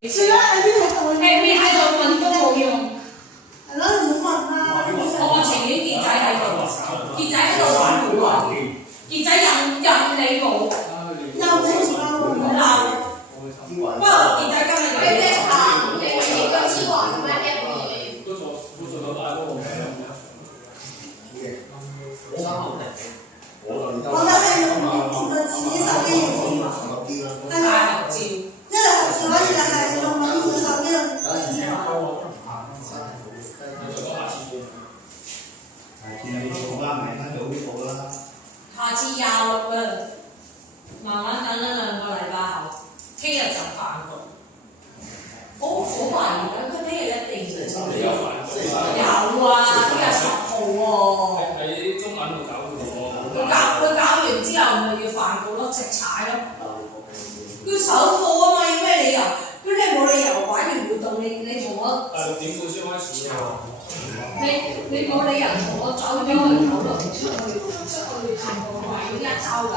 算啦，喺邊喺度喺度問都冇用。係咯，你唔好問啦。我情願傑仔喺度，傑仔喺度玩唔玩？傑仔任你冇，又你唔鬧。不過傑仔今日有啲慘，你係一個之王咁樣 happy。我就係用個紙手機影片，大合照。一係合照可以，但係用呢個手機用。下次26啊，慢慢等2個禮拜後，聽日就飯局。好懷疑緊，佢聽日一定有啊，聽日10號喎。喺中文度搞嘅喎。佢搞完之後，咪要飯局咯，直踩咯。佢首課啊嘛，要咩理由？咁你冇理由玩完活動，你同我。6點半先開始啊！你冇理由同我走咗去討論出去全部圍咗一週㗎。